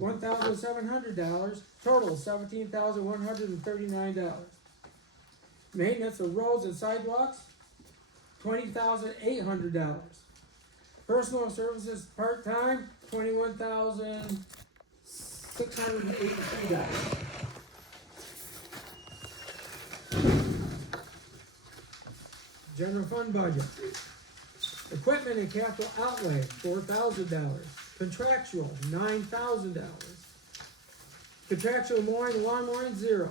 $1,700, total $17,139. Maintenance of roads and sidewalks, $20,800. Personal services part-time, $21,683. General fund budget. Equipment and capital outlay, $4,000. Contractual, $9,000. Contractual mowing, lawn mowing, $0.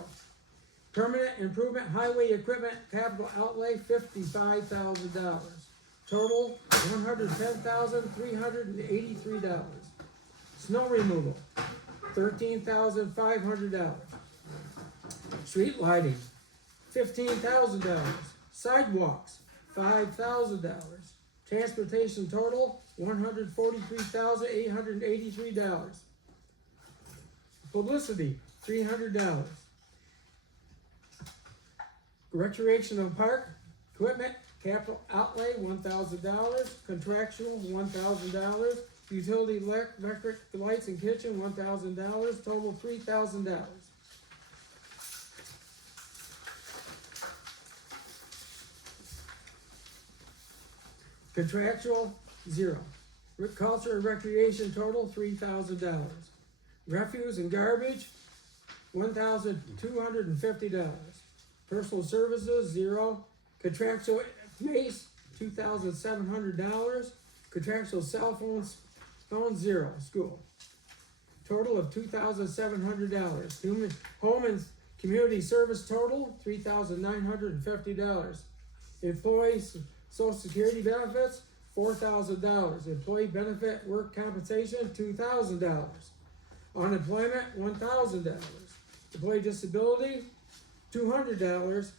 Permanent improvement highway equipment capital outlay, $55,000. Total, $110,383. Snow removal, $13,500. Street lighting, $15,000. Sidewalks, $5,000. Transportation total, $143,883. Publicity, $300. Recreational park equipment capital outlay, $1,000. Contractual, $1,000. Utility electric lights and kitchen, $1,000. Total, $3,000. Contractual, $0. Culture and recreation total, $3,000. Refuse and garbage, $1,250. Personal services, $0. Contractual mace, $2,700. Contractual cell phones, $0. School. Total of $2,700. Home and community service total, $3,950. Employees Social Security benefits, $4,000. Employee benefit work compensation, $2,000. Unemployment, $1,000. Employee disability, $200.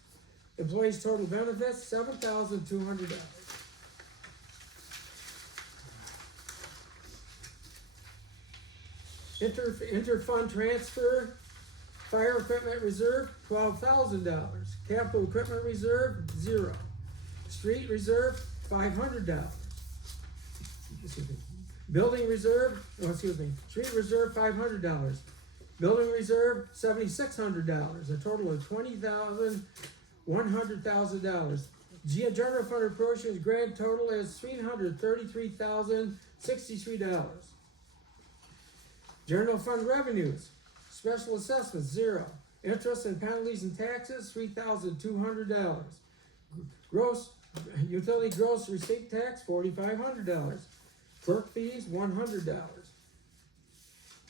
Employees total benefits, $7,200. Interfund transfer, fire equipment reserve, $12,000. Capital equipment reserve, $0. Street reserve, $500. Building reserve, street reserve, $500. Building reserve, $7,600. A total of $100,000. General fund appropriations grand total is $333,063. General fund revenues, special assessments, $0. Interest and penalties and taxes, $3,200. Gross utility gross receipt tax, $4,500. Clerk fees, $100.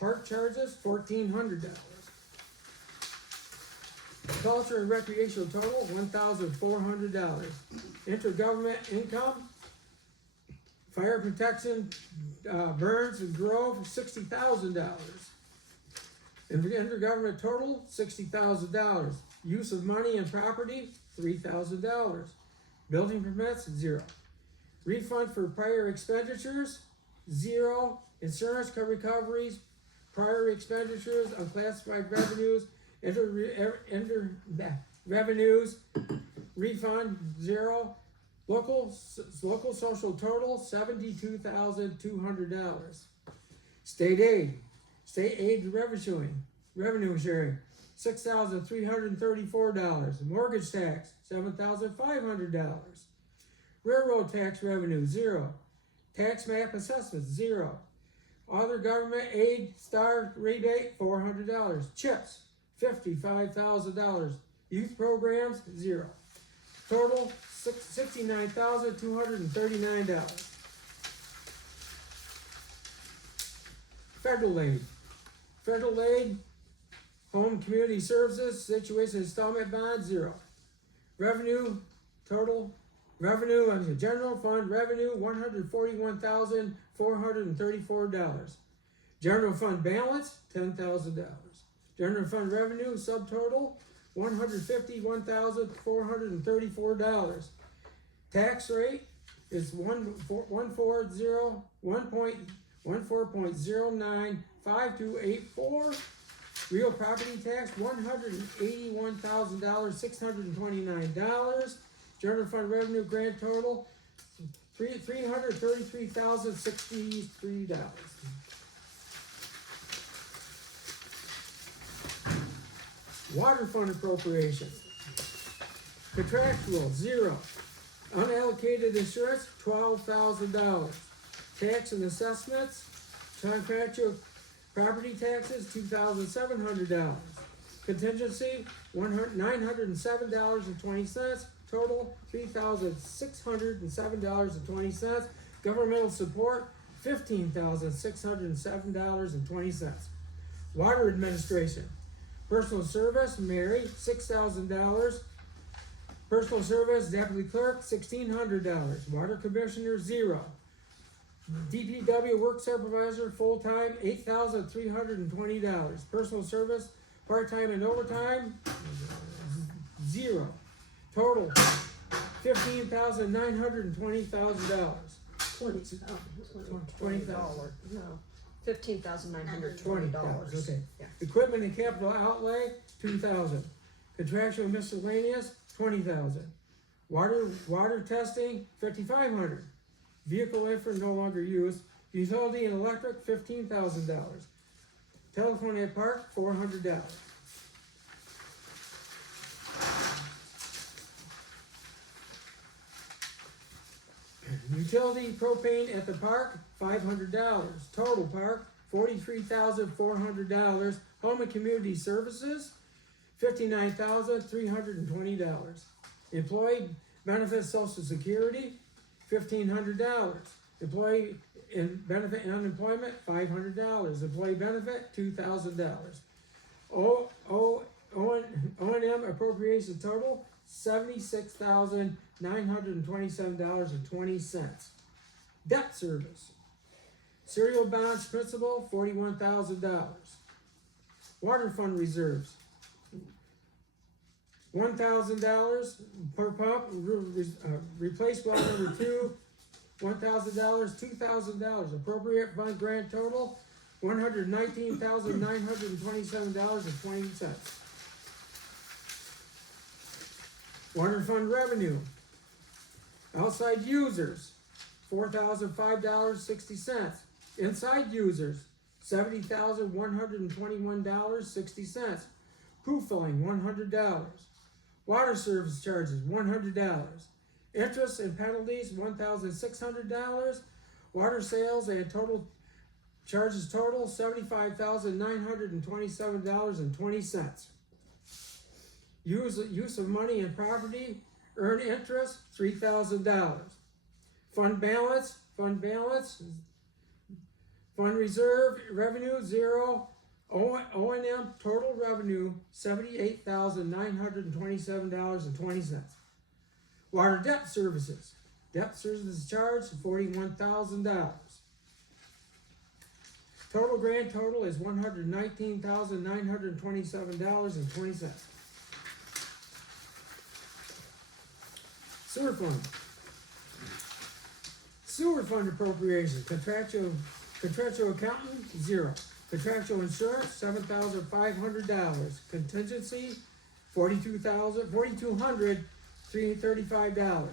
Park charges, $1,400. Culture and recreational total, $1,400. Intergovernment income, fire protection, Burns and Grove, $60,000. Intergovernment total, $60,000. Use of money and property, $3,000. Building permits, $0. Refund for prior expenditures, $0. Insurance recoveries, prior expenditures, unclassified revenues, revenues, refund, $0. Local social total, $72,200. State aid revenue sharing, $6,334. Mortgage tax, $7,500. Railroad tax revenue, $0. Tax map assessments, $0. Other government aid star rebate, $400. CHIPS, $55,000. Youth programs, $0. Total, $69,239. Federal aid, home community services, situation installment bond, $0. Revenue, total, revenue on the general fund revenue, $141,434. General fund balance, $10,000. General fund revenue subtotal, $151,434. Tax rate is 1.095284. Real property tax, $181,629. General fund revenue grand total, $333,063. Water fund appropriations. Contractual, 0. Unallocated insurance, $12,000. Tax and assessments, contractual property taxes, $2,700. Contingency, $907.20. Total, $3,607.20. Governmental support, $15,607.20. Water administration. Personal service, Mary, $6,000. Personal service, deputy clerk, $1,600. Water commissioner, 0. DPW work supervisor, full-time, $8,320. Personal service, part-time and overtime, 0. Total, $15,920,000. $20,000. No, $15,920. Okay. Yeah. Equipment and capital outlay, $2,000. Contractual miscellaneous, $20,000. Water testing, $5,500. Vehicle infra no longer used. Utility and electric, $15,000. Telephone at park, $400. Utility propane at the park, $500. Total park, $43,400. Home and community services, $59,320. Employee benefits, Social Security, $1,500. Employee benefit and unemployment, $500. Employee benefit, $2,000. O&M appropriation total, $76,927.20. Debt service. Serial bonds principal, $41,000. Water fund reserves, $1,000 per pump. Replace well number 2, $1,000, $2,000. Appropriate fund grand total, $119,927.20. Water fund revenue. Outside users, $4,005.60. Inside users, $70,121.60. Pool filling, $100. Water service charges, $100. Interest and penalties, $1,600. Water sales and total charges total, $75,927.20. Use of money and property, earn interest, $3,000. Fund balance, fund reserve, revenue, 0. O&M total revenue, $78,927.20. Water debt services charge, $41,000. Total grand total is $119,927.20. Sewer fund appropriation, contractual accountant, 0. Contractual insurance, $7,500. Contingency, $4,235.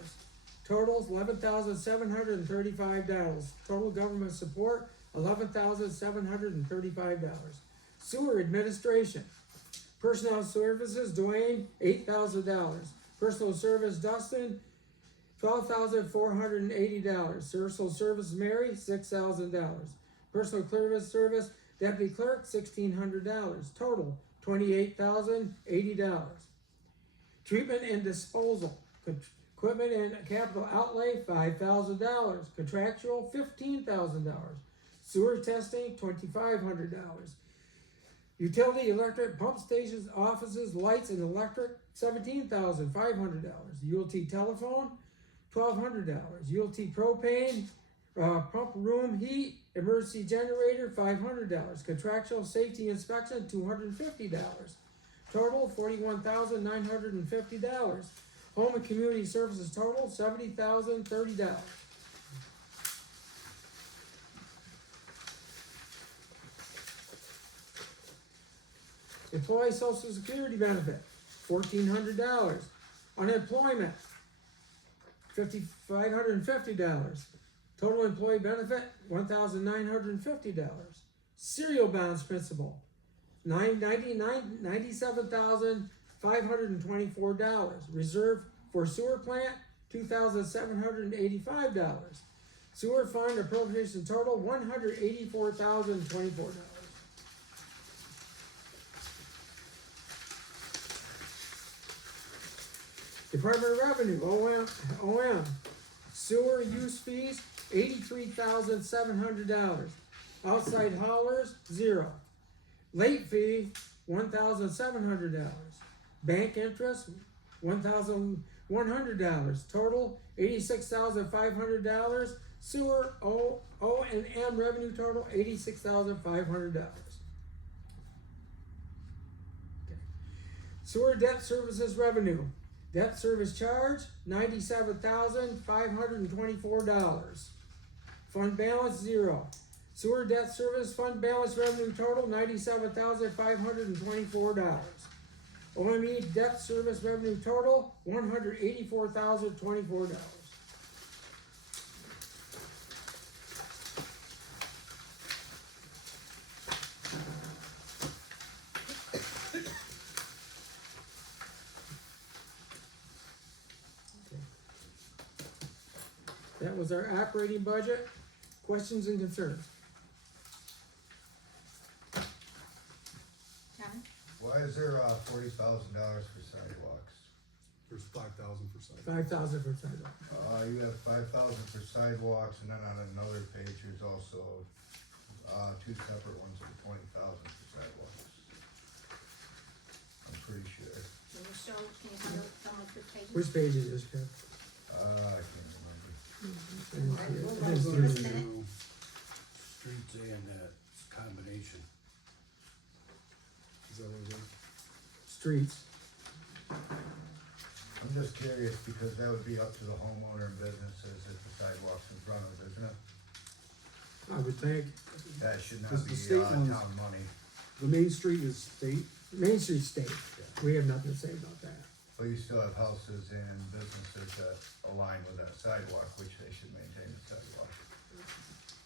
Totals, $11,735. Total government support, $11,735. Sewer administration. Personnel services, Dwayne, $8,000. Personal service, Dustin, $12,480. Personal service, Mary, $6,000. Personal service, deputy clerk, $1,600. Total, $28,080. Treatment and disposal. Equipment and capital outlay, $5,000. Contractual, $15,000. Sewer testing, $2,500. Utility, electric, pump stations, offices, lights, and electric, $17,500. ULT telephone, $1,200. ULT propane, pump room heat, emergency generator, $500. Contractual safety inspection, $250. Total, $41,950. Home and community services total, $70,030. Employee Social Security benefit, $1,400. Unemployment, $550. Total employee benefit, $1,950. Serial bonds principal, $97,524. Reserve for sewer plant, $2,785. Sewer fund appropriation total, $184,024. Department of Revenue, OM, sewer use fees, $83,700. Outside haulers, 0. Late fee, $1,700. Bank interest, $1,100. Total, $86,500. Sewer O&M revenue total, $86,500. Sewer debt services revenue. Debt service charge, $97,524. Fund balance, 0. Sewer debt service fund balance revenue total, $97,524. OME debt service revenue total, $184,024. That was our operating budget. Questions and concerns? Kevin? Why is there $40,000 for sidewalks? There's 5,000 for sidewalks. 5,000 for sidewalk. You have 5,000 for sidewalks, and then on another page, there's also two separate ones for 20,000 for sidewalks. I'm pretty sure. Can you tell us which page? Which page is this, Kev? I can't remember. It is First here. minute. Streets and that combination. Is that what it is? Streets. I'm just curious, because that would be up to the homeowner and businesses if the sidewalk's in front of it, isn't it? I would think. That should not Because be the state ones- town money. The main street is state. Main Street State. We have nothing to say about that. But you still have houses and businesses that align with that sidewalk, which they should maintain the sidewalk.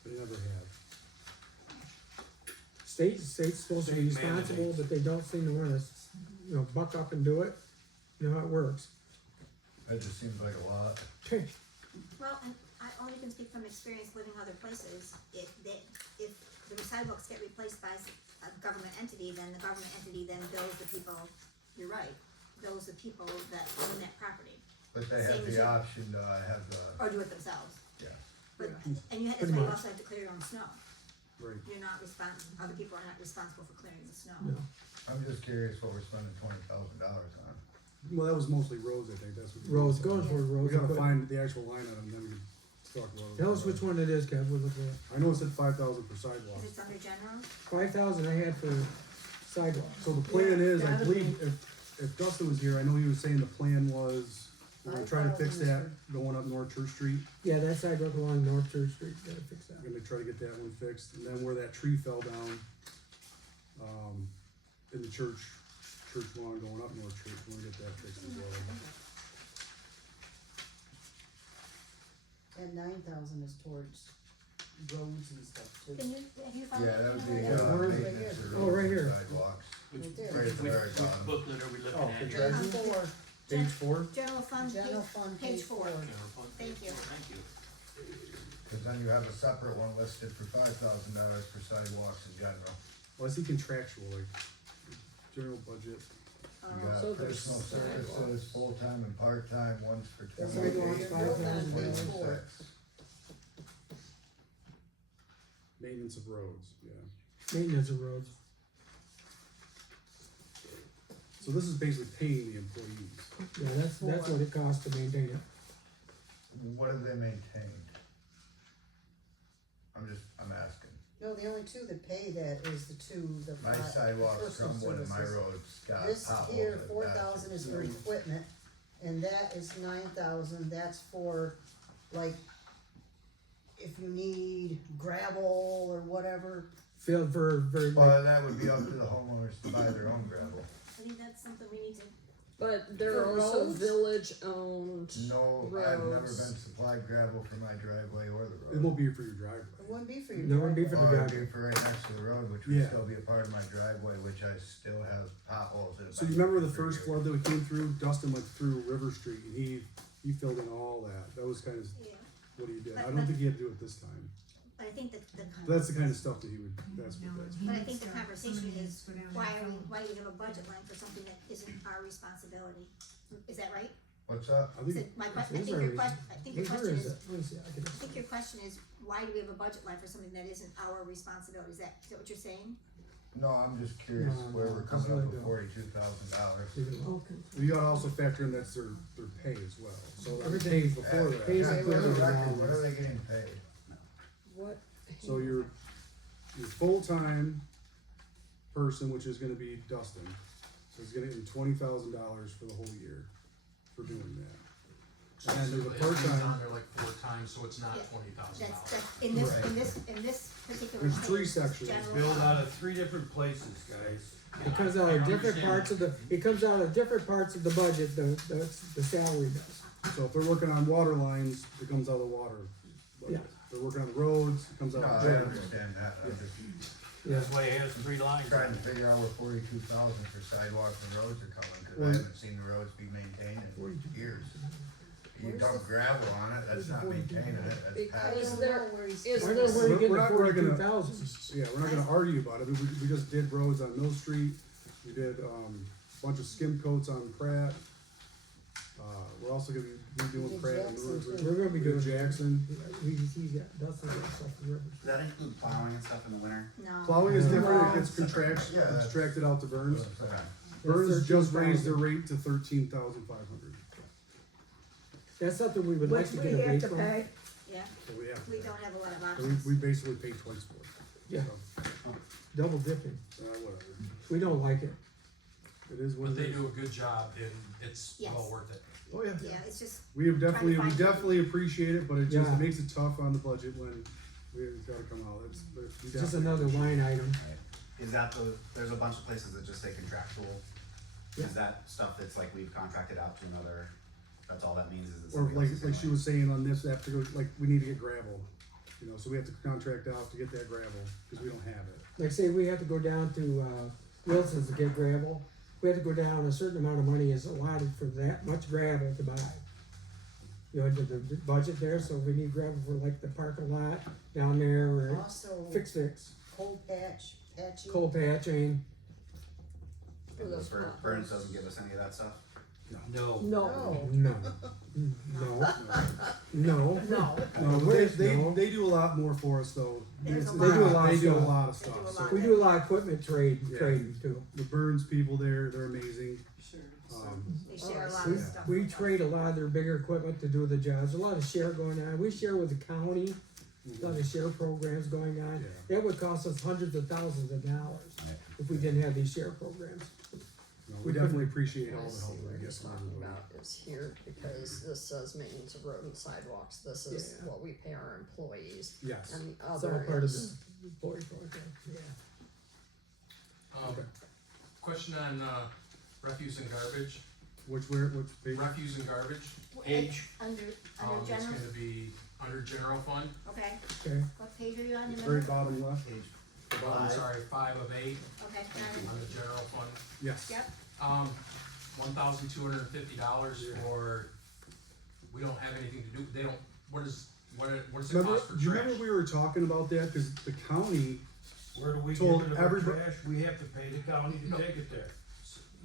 They never have. State's supposed to be State responsible, mandates. but they don't seem to wanna, buck up and do it. You know how it works. That just seems like a lot. Well, and I only can speak from experience living other places. If the sidewalks get replaced by a government entity, then the government entity then bills the people, you're right, bills the people that own that property, But they Same have as the you. option to have the, or do it themselves. yeah. But, Yeah. and that's Pretty why you much. also have to clear your own snow. Right. You're not other people are not responsible for clearing the snow. No. I'm just curious what we're spending $20,000 on. Well, that was mostly roads, I think, that's what. Roads, going for We roads. gotta find the actual line item, then we can talk about it. Tell us which one it is, Kev, we'll look at it. I know it said 5,000 for Is sidewalks. it under general? 5,000 I had for sidewalks. So the plan is, I that'd believe, if Dustin was here, I know he was saying the plan was, we're gonna try to fix that going up North Church Street. Yeah, that sidewalk along North Church Street, gotta fix that. We're gonna try to get that one fixed, and then where that tree fell down, in the church lawn going up North Church, we're gonna get that fixed as well. And 9,000 is towards roads and stuff too. Have you found? Yeah, that would be Yeah, where is it? maintenance or Oh, right here. sidewalks. Right there. Right at the very bottom. booklet are we looking Oh, at the here? treasury? 4, Page 4? General fund, general fund, page 4. General fund, Thank you. Thank you. Cause then you have a separate one listed for $5,000 for sidewalks in general. Well, I see contractual, like, general budget. You Oh, got so there's personal sidewalks. services, full-time and part-time, one's for That's 28, sidewalks, one's 5,000. for Page 4. 26. Maintenance of roads, yeah. Maintenance of roads. So this is basically paying the employees. Yeah, that's what it costs to maintain it. What have they maintained? I'm asking. no, the only two that pay that is the My sidewalks personal from one of my services. roads got This potholes. here, that 4,000 is for bastards. equipment, and that is 9,000, that's for, like, if you need gravel or whatever. Filled for very, Well, that would be up to the homeowners to buy their own gravel. I think that's something we need to But there For are also roads? village-owned. No, I've never been roads. supplied gravel for my driveway or the It road. won't be for your driveway. It wouldn't be for your No, it'd be driveway. for the Or it'd be driveway. for right next to the road, which would Yeah. still be a part of my driveway, which I still have potholes in. So you remember the first flood that we came through? Dustin went through River Street and he filled in all that. That was kind of Yeah, what he did. But- I don't think he had to do it this time. but I think But that's the kind of stuff that he would, that's what that's. but I think the conversation is, why do we have a budget line for something that isn't our responsibility? Is that right? What's that? I Is think, it, my Is question, there a reason? I think your Where question is is, it? Let me see, I can I think your question is, why do we have a budget line for something that isn't our responsibility? Is that what you're saying? No, I'm just curious No, where no, we're coming that's up what I with do. $42,000. leave it alone. you gotta also factor in that's their pay as well. So Everything everything before Yeah, that. pays yeah, included for the in record, all what this. are they getting paid? What? So your full-time person, which is gonna be Dustin, is gonna get $20,000 for the whole year for doing that. And then there's a Basically, it's part-time, on there like 4 times, so it's not Yeah. $20,000. That's, in this, Right. in this particular. There's three page, sections. general Built fund. out of 3 different places, guys. It comes out of different parts of the budget, the salary does. so if they're working on water lines, it comes out of the water. budget. Yeah. If they're working on the roads, it comes out No, of I the general. understand that, I'm just Yeah. That's why it has 3 lines. trying to figure out where 42,000 for sidewalks and roads are coming, cause Well- I haven't seen the roads be maintained in years. You dump gravel on it, that's not maintaining it, that's Because patching. Is there- Where he's- is I don't know where you We're get the not- we're not gonna- 42,000. Yeah, we're not gonna argue about it, we just did roads on Mill Street, we did, a bunch of skim coats on Pratt. We're also gonna be doing Did Pratt and Jackson River. too. We're gonna be doing Jackson. He's got, Dustin got stuff for Rivers. Does that include plowing and stuff in the winter? No. Plowing is No. different, it gets Yeah, that's- contracted out to Burns. Okay. Burns just raised their 13,000. rate to 13,500. That's something we would like Which to we get away have to from. pay. Yeah, So we have. we don't have a lot of So options. we basically pay twice for it. Yeah. So, Double dipping. whatever. We don't like it. It is what But it they is. do a good job and it's Yes. well worth it. Oh, yeah. Yeah, it's just, We have definitely, Trying we to find- definitely appreciate it, but it just, Yeah. it makes it tough on the budget when it's gotta come out. It's we Just definitely another appreciate line item. Is that there's a bunch of places that just say contractual? Yeah. Is that stuff that's like we've contracted out to another, that's all that means is it. that Or somebody like, else is like she saying, was saying on this, after, like, we need to get gravel. You know, so we have to contract out to get that gravel, cause we don't have it. Like say we have to go down to, Wilson's to get gravel. We have to go down, a certain amount of money is allotted for that much gravel to buy. You know, the budget there, so we need gravel for like the parking lot down there, or Also, fix, cold patching. cold patching. and those Burns doesn't give us any of that stuff? No. No. No. No. No. No. No, where's they no? do a lot more for us though. There's It's- a They do a lot. lot They of do a stuff. lot of They do stuff. a So lot. We do a lot of equipment Yeah. trading too. the Burns people there, they're amazing. they share a lot We, of stuff. we with us. trade a lot of their bigger equipment to do the jobs. A lot of share going on. We share with the county. A lot of share programs going on. Yeah. That would cost us hundreds of thousands of dollars if we didn't have these share programs. No, We we definitely couldn't- appreciate all I the see help what we get he's from talking everybody. about is here, because this says maintenance of road and sidewalks, this is Yeah. what we pay our employees, Yes. and the It's all other part of is, the employee program, yeah. Okay. Question on, refuse and garbage, Which page? refuse and garbage, Age. Under it's general, gonna be under general fund, okay, Okay, what page are you on, It's you very remember? bottom left. Page I'm sorry, 5 of 8 Okay, on the general fund. Yes. yep, $1,250 Yeah. for, we don't have anything to do, they don't, what is it Remember, cost for do you trash? remember we were talking about that? Cause the county, Where do we Told get rid of our everybody- trash? We have to pay the county to No. take it there.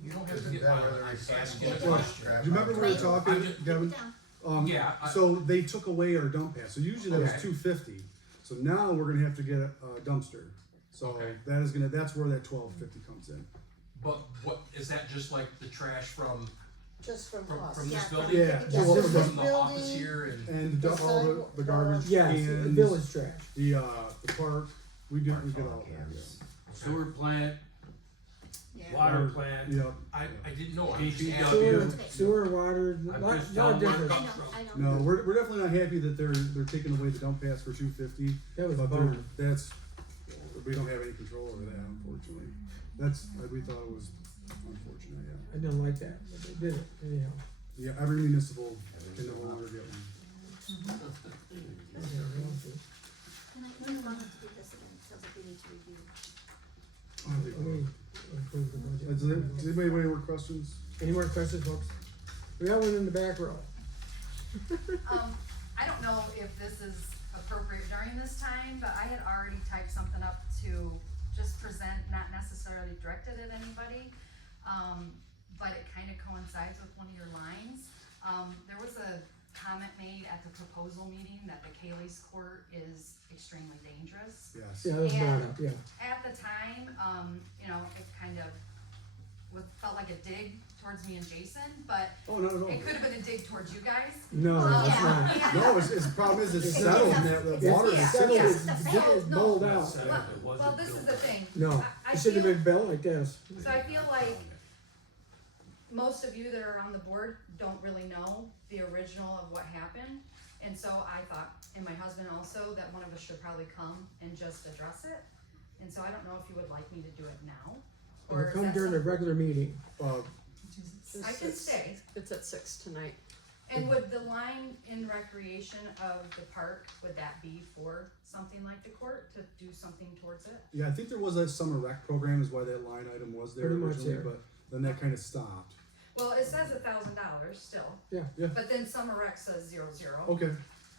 You don't have to Isn't get that my, where the I'm recycling asking a is? question. do you remember we were Wait. talking, I'm just- Kevin? down, Yeah, So they took away our dump pass. So usually that was Okay. $250. So now we're gonna have to get a dumpster. So Okay. that's where that $12.50 comes in. But what, is that just like the trash from Just from From- us. from this Yeah, building? Yeah, Yeah, just from from this the office building, here and? And The all sidewalk- the garbage yes, cans, the village trash. the park, we get all that. cans. Sewer plant, yeah. water plant. Yeah. I didn't know, I'm just DPW. asking. Sewer, water, I'm lot just of telling different. I know, I know. No, we're definitely not happy that they're taking away the dump pass for $250. That was a But bummer. we don't have any control over that, unfortunately. We thought it was unfortunate, yeah. I didn't like that, but they did it anyhow. Yeah, every municipal can no longer get one. Okay, well, Can I, when long to do this again, it sounds like we need to review. we approve the budget. Does anybody have any more questions? Any more questions, folks? We got one in the back row. I don't know if this is appropriate during this time, but I had already typed something up to just present, not necessarily directed at anybody. But it kind of coincides with one of your lines. There was a comment made at the proposal meeting that the Kaylee's court is extremely dangerous. Yes. Yeah, that's brought up, yeah. At the time, you know, it kind of felt like a dig towards me and Jason, but Oh, no, no. it could have been a dig towards you guys. No, Well, that's yeah, not. yeah. No, it's the problem is it's It's settled, just- and the It's water yeah, is settled, settled. yeah. it's bowled out. Well, this is the thing. No, I it should have feel- been built like this. So I feel like most of you that are on the board don't really know the original of what happened. And so I thought, and my husband also, that one of us should probably come and just address it. And so I don't know if you would like me to do it now. Or Or is come that during the something- regular meeting. I can stay. It's at 6 tonight. And would the line in recreation of the park, would that be for something like the court to do something towards it? Yeah, I think there was that summer rec program is why that line item was there Pretty much originally, there. but then that kind of stopped. Well, it says $1,000 still, Yeah, but then summer rec says 0. Okay,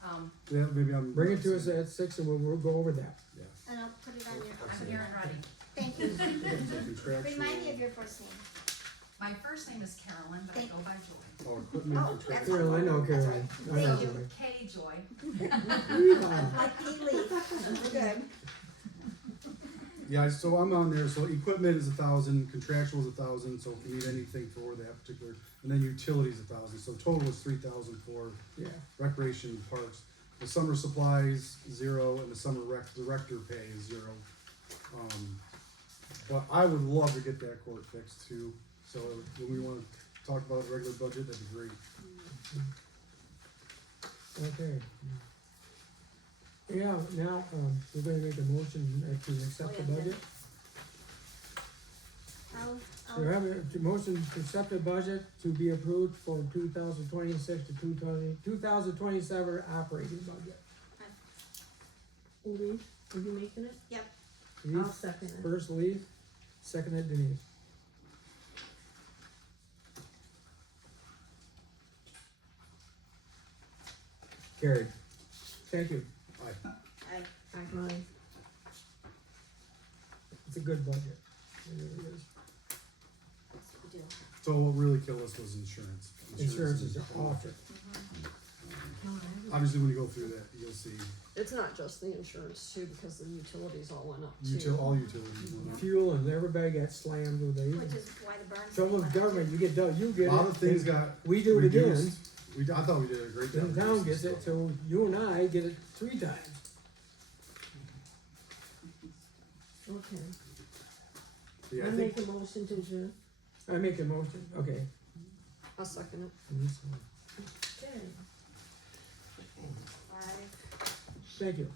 Um, yeah, maybe I'm. bring it to us at 6 and we'll go over that. And I'll put it on your, I'm here and ready. thank you. Contractual. Remind me of your first name. My first name is Carolyn, but I go by Joy. Oh, equipment Oh, contractual. that's Carol, I know That's Carolyn. right. I know Thank you. Carolyn. K Joy. Yeehaw. Like Pete Lee. Good. Yeah, so I'm on there, so equipment is 1,000, contractual is 1,000, so if you need anything for that particular, and then utilities 1,000, so total is 3,000 for Yeah, recreation parks. The summer supplies, 0, and the summer director pay is 0. But I would love to get that court fixed too, so when we wanna talk about the regular budget, that'd be great. okay. Yeah, now, we're gonna make a motion to accept the Oh, yeah, budget. I'll, We have a motion to accept the budget to be approved for 2026 to 2027 operating budget. Lee, are you making it? Yep. I'll Leaf, second it. first Leaf, seconded Denise. Carried. Thank you. Aye. Aye. It's a good budget. It really is. we do. So what really killed us was insurance. Insurance is awful. Obviously, when you go through that, you'll see It's not just the insurance too, because the utilities all went up too. all utilities. went up. Fuel and everybody got slammed with Which it. is why the burns. Trouble with government, you get, you get A lot of things it, got we do it again, reduced. I thought we did a great job. then the town reducing gets it, stuff. so you and I get it 3 times. Okay. Yeah, I I think, make a motion to adjourn. I make a motion, okay. I'll second it. Okay. Five. Thank you.